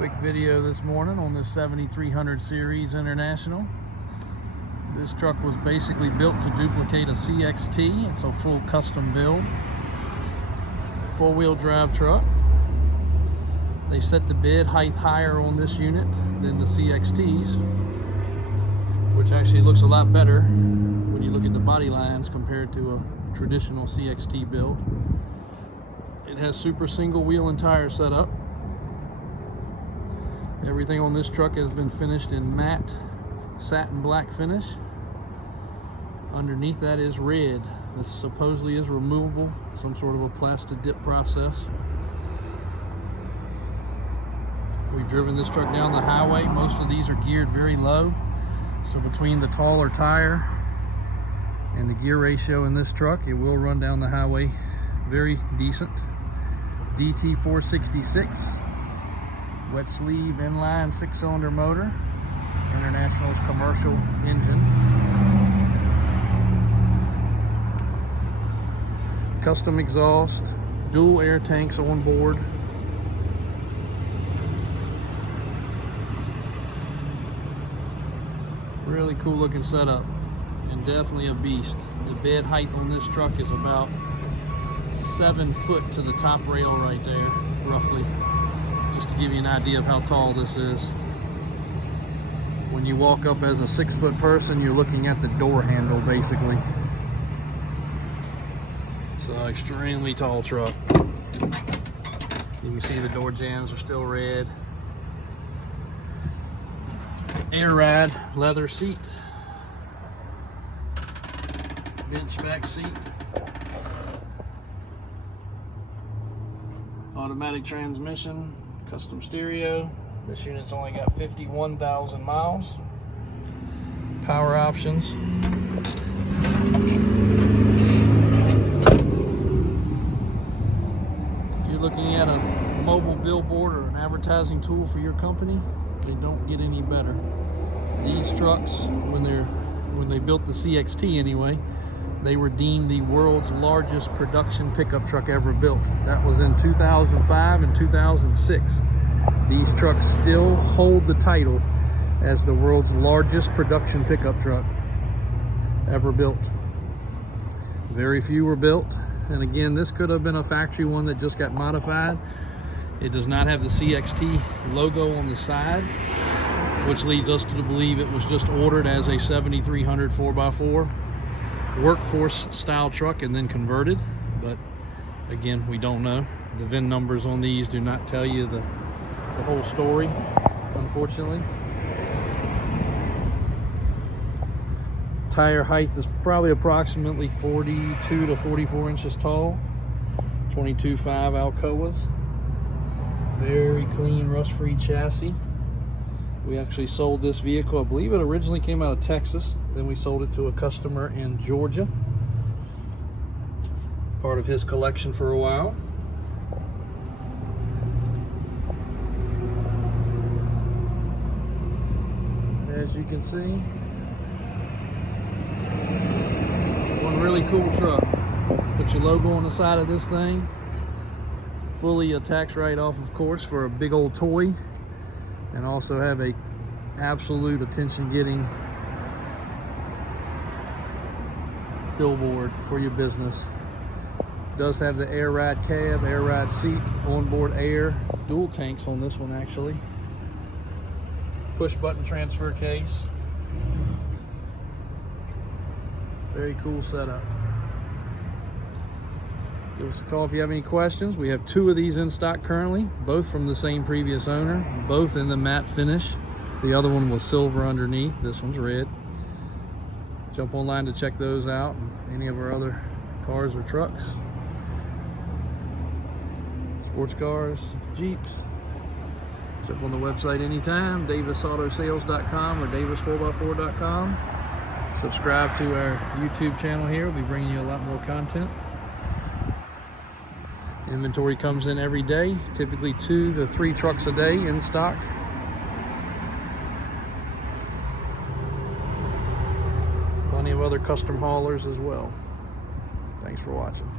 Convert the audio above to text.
Quick video this morning on this 7300 series International. This truck was basically built to duplicate a Cxt. It's a full custom build, four-wheel drive truck. They set the bed height higher on this unit than the Cxts, which actually looks a lot better when you look at the body lines compared to a traditional Cxt build. It has super single wheel and tire setup. Everything on this truck has been finished in matte satin black finish. Underneath that is red. This supposedly is removable, some sort of a plastic dip process. We've driven this truck down the highway. Most of these are geared very low, so between the taller tire and the gear ratio in this truck, it will run down the highway very decent. DT 466 wet sleeve inline 6-cylinder motor, International's commercial engine. Custom exhaust, dual air tanks on board. Really cool looking setup, and definitely a beast. The bed height on this truck is about 7 foot to the top rail right there, roughly. Just to give you an idea of how tall this is. When you walk up as a 6-foot person, you're looking at the door handle basically. So extremely tall truck. You can see the door jambs are still red. Air ride, leather seat, bench back seat, automatic transmission, custom stereo. This unit's only got 51,000 miles. Power options. If you're looking at a mobile billboard or an advertising tool for your company, they don't get any better. These trucks, when they built the Cxt anyway, they were deemed the world's largest production pickup truck ever built. That was in 2005 and 2006. These trucks still hold the title as the world's largest production pickup truck ever built. Very few were built, and again, this could have been a factory one that just got modified. It does not have the Cxt logo on the side, which leads us to believe it was just ordered as a 7300 4x4 workforce style truck and then converted. But again, we don't know. The VIN numbers on these do not tell you the whole story, unfortunately. Tire height is probably approximately 42 to 44 inches tall. 22.5 Alcoas. Very clean, rust-free chassis. We actually sold this vehicle, I believe it originally came out of Texas, then we sold it to a customer in Georgia, part of his collection for a while. As you can see, one really cool truck. Put your logo on the side of this thing, fully a tax write-off, of course, for a big old toy, and also have a absolute attention-getting billboard for your business. It does have the air ride cab, air ride seat, onboard air, dual tanks on this one actually, push button transfer case. Very cool setup. Give us a call if you have any questions. We have 2 of these in stock currently, both from the same previous owner, both in the matte finish. The other one was silver underneath, this one's red. Jump online to check those out, and any of our other cars or trucks. Sports cars, Jeeps. Jump on the website anytime, davisautosales.com or davis4x4.com. Subscribe to our YouTube channel here. We'll be bringing you a lot more content. Inventory comes in every day, typically 2 to 3 trucks a day in stock. Plenty of other custom haulers as well. Thanks for watching.